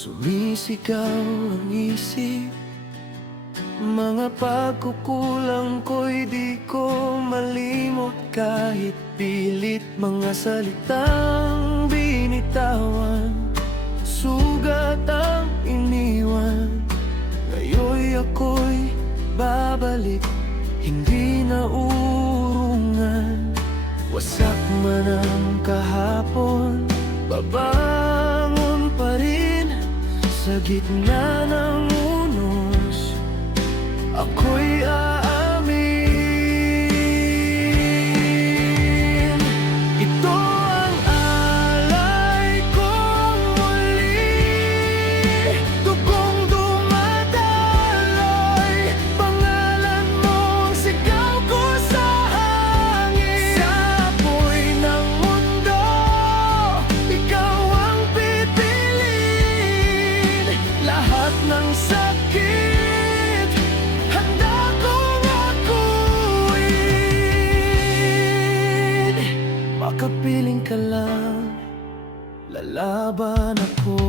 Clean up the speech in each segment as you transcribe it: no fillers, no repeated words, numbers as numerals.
Sumisigaw ang isip, mga pagkukulang ko'y di ko malimot. Kahit pilit mga salitang binitawan, sugat ang iniwan. Ngayon'y ako'y babalik, hindi na urungan. Wasak man ang kahapon, babangon pa rin. Sa gitna ng unos, ako'y aamin. Ito ang alay kong muli, dugong dumadaloy, pangalan mong sigaw ko sa hangin. Sa apoy ng mundo, ikaw ang pipiliin. Lahat ng sakit, handa kong akuin. Makapiling ka lang, lalaban ako.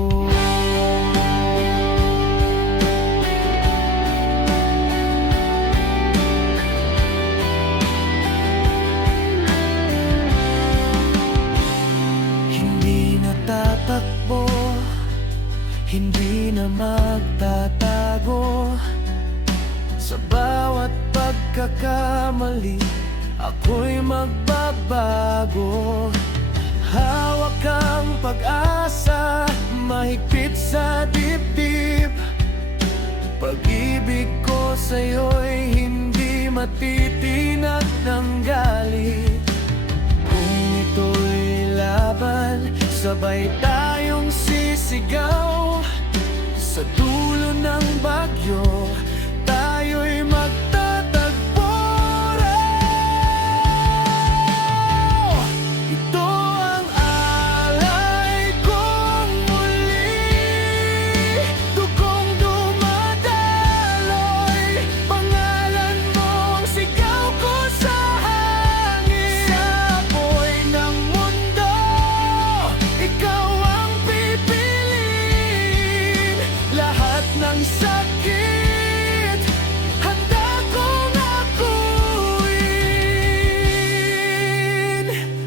Hindi na tatakbo, hindi na magtatago. Sa bawat pagkakamali, ako'y magbabago. Hawak ang pag-asa, mahigpit sa dibdib. Pag-ibig ko sa'yo'y hindi matitinag ng galit. Kung ito'y laban, sabay tayong sisigaw. Sa dulo ng bagyo, tayo'y magtatagpo raw. Ito ang alay kong muli, dugong dumadaloy, pangalan mong sigaw ko sa hangin. Sa apoy ng mundo, ikaw ang pipiliin. Lahat ng sakit, handa kong akuin.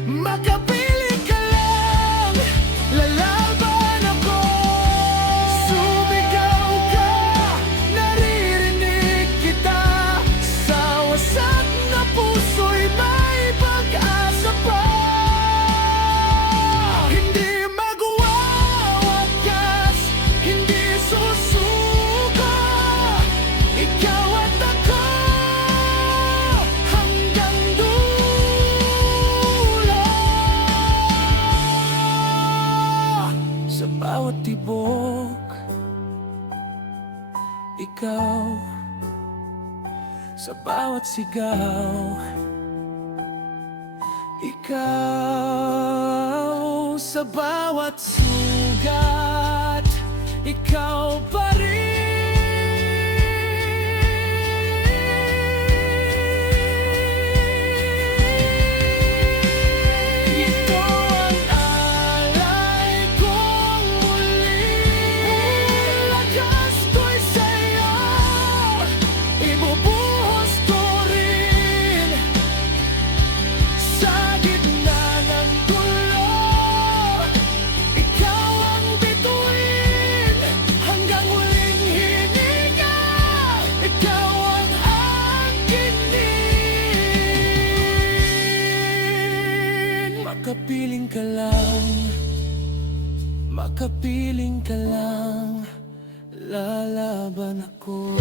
Makapiling ka lang, lalaban ako. Sumigaw ka, naririnig kita. Sa wasak na puso'y may pag-asa pa. Hindi magwawakas, hindi susuko. Ikaw at ako, hanggang dulo. Sa bawat tibok, ikaw. Sa bawat sigaw, ikaw. Sa bawat sugat, ikaw pa rin. Ito ang alay kong muli, lakas ko'y sa'yo, ibubuhos ko rin. Sa gitna ng gulo, ikaw ang bituin. Hanggang huling hininga, ikaw ang angkinin. Makapiling ka lang, makapiling ka lang, lalaban ako.